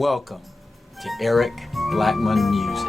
Welcome to Eric Blackmon Music.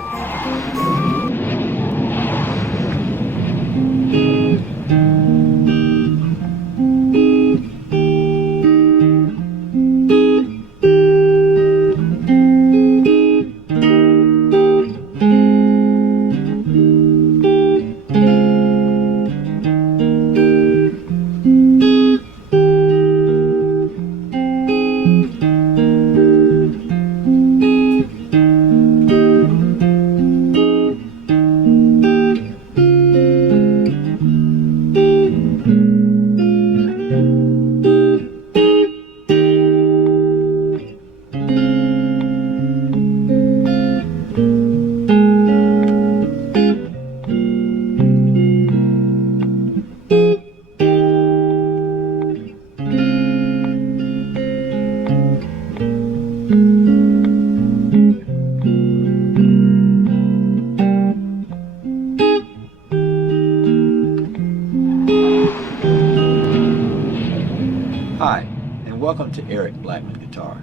Hi, and welcome to Eric BlackmonGuitar.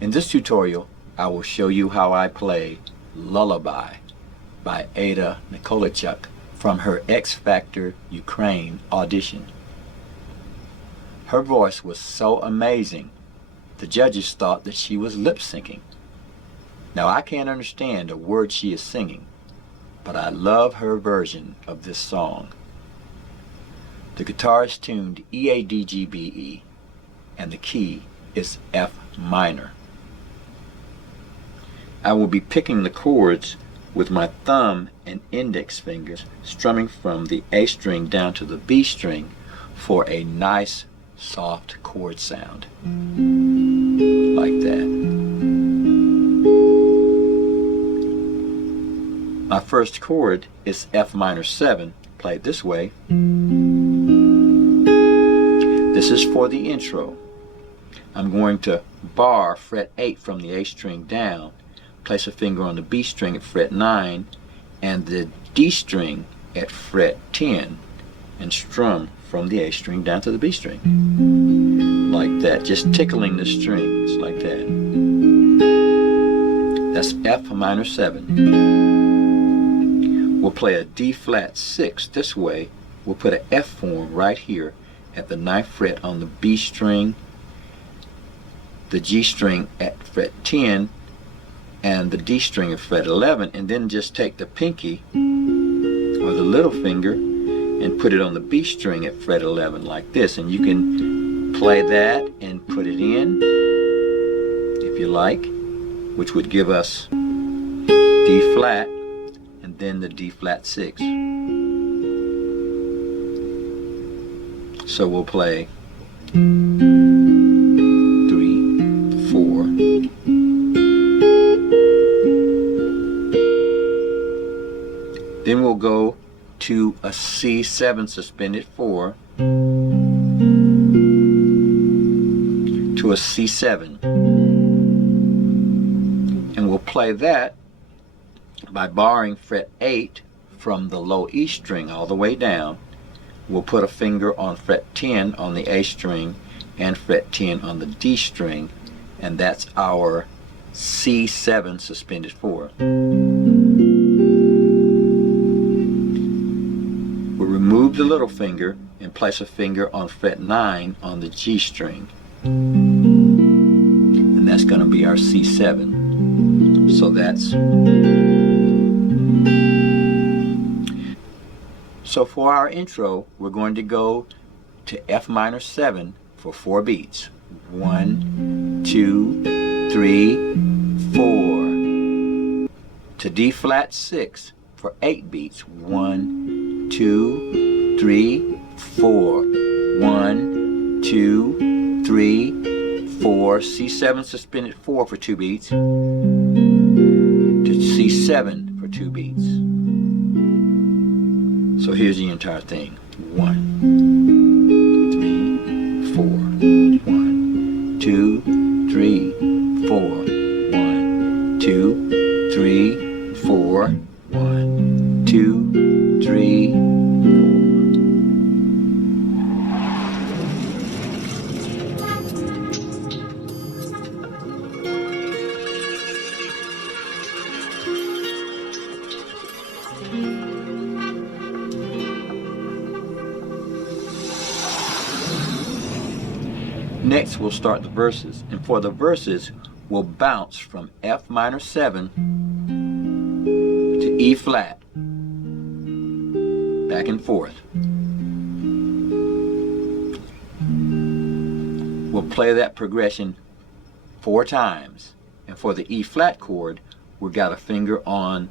In this tutorial, I will show you how I play Lullaby by Aida Nikolaychuk from her X Factor Ukraine audition. Her voice was so amazing, the judges thought that she was lip-syncing. Now I can't understand a word she is singing, but I love her version of this song. The guitar is tuned E-A-D-G-B-E, and the key is F minor. I will be picking the chords with my thumb and index fingers, strumming from the A string down to the B string for a nice, soft chord sound. Like that. My first chord is F minor 7, played this way. This is for the intro. I'm going to bar fret 8 from the A string down, place a finger on the B string at fret 9 and the D string at fret 10 and strum from the A string down to the B string. Like that, just tickling the strings like that. That's F minor 7. We'll play a D flat 6 this way. We'll put an F form right here at the 9th fret on the B string, the G string at fret 10, and the D string at fret 11, and then just take the pinky or the little finger and put it on the B string at fret 11 like this, and you can play that and put it in if you like, which would give us D flat and then the D flat 6. So we'll play 3, 4. Then we'll go to a C7 suspended 4 to a C7. And we'll play that by barring fret 8 from the low E string all the way down. We'll put a finger on fret 10 on the A string and fret 10 on the D string, and that's our C7 suspended 4. We'll remove the little finger and place a finger on fret 9 on the G string, and that's going to be our C7. So So for our intro, we're going to go to F minor 7 for 4 beats. 1, 2, 3, 4. To D flat 6 for 8 beats. 1, 2, 3, 4. 1, 2, 3, 4. C7 suspended 4 for 2 beats. To C7 for 2 beats. So here's the entire thing. 1, 3, 4. 1, 2, 3, 4. 1, 2, 3, 4. 1, 2, 3, 4. Next, we'll start the verses. And for the verses, we'll bounce from F minor 7 to E flat, back and forth. We'll play that progression 4 times. And for the E flat chord, we've got a finger on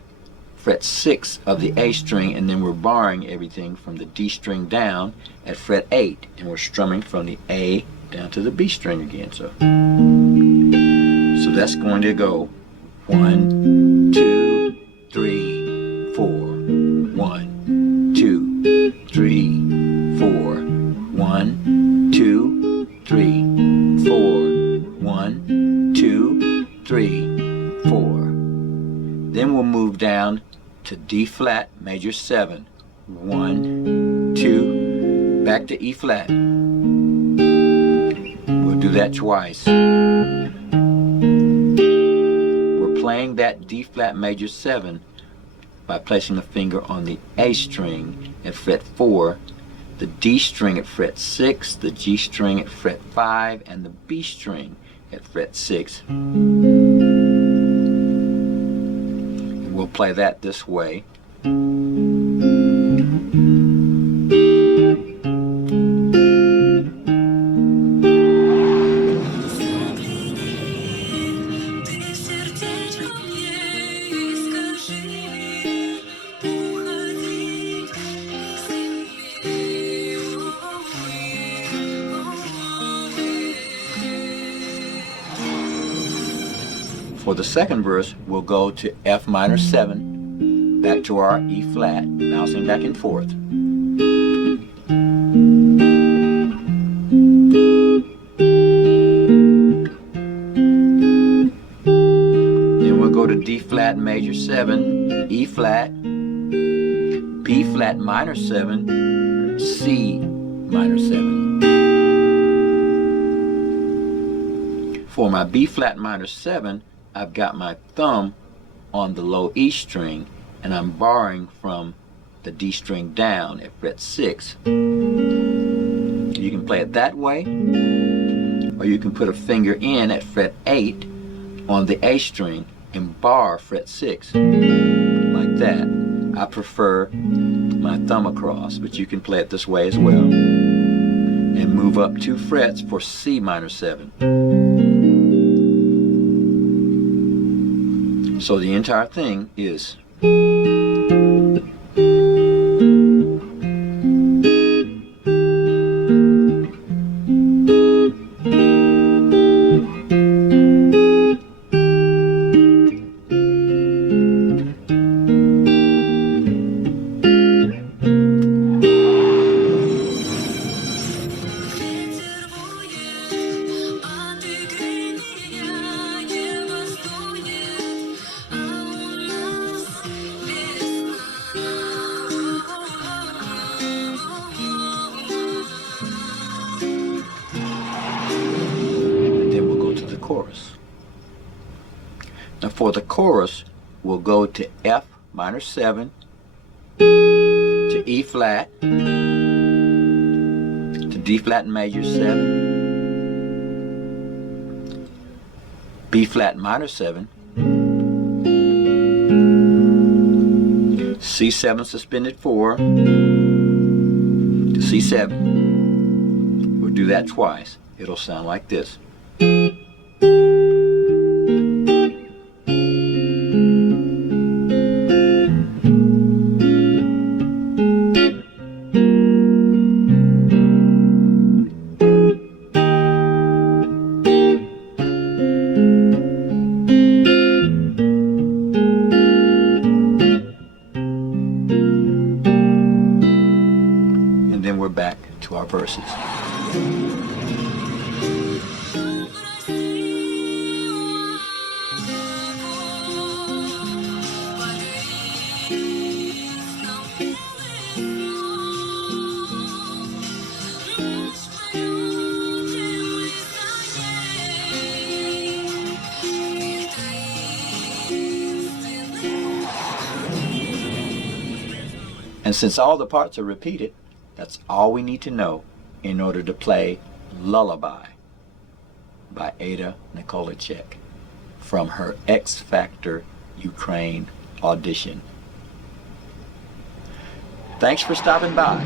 fret 6 of the A string, and then we're barring everything from the D string down at fret 8, and we're strumming from the A down to the B string again. So that's going to go 1, 2, 3, 4. 1, 2, 3, 4. 1, 2, 3, 4. 1, 2, 3, 4. Then we'll move down to D flat major 7. 1, 2, back to E flat. We'll do that twice. We're playing that D flat major 7 by placing a finger on the A string at fret 4, the D string at fret 6, the G string at fret 5, and the B string at fret 6. And we'll play that this way. For the second verse, we'll go to F minor 7, back to our E flat, bouncing back and forth. Then we'll go to D flat major 7, E flat, B flat minor 7, C minor 7. For my B flat minor 7, I've got my thumb on the low E string, and I'm barring from the D string down at fret 6. You can play it that way, or you can put a finger in at fret 8 on the A string and bar fret 6, like that. I prefer my thumb across, but you can play it this way as well. And move up 2 frets for C minor 7. So the entire thing is chorus. Now for the chorus, we'll go to F minor 7, to E flat, to D flat major 7, B flat minor 7, C7 suspended 4, to C7. We'll do that twice. It'll sound like this. And then we're back to our verses. And since all the parts are repeated, that's all we need to know in order to play Lullaby by Aida Nikolaychuk from her X Factor Ukraine audition. Thanks for stopping by,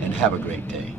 and have a great day.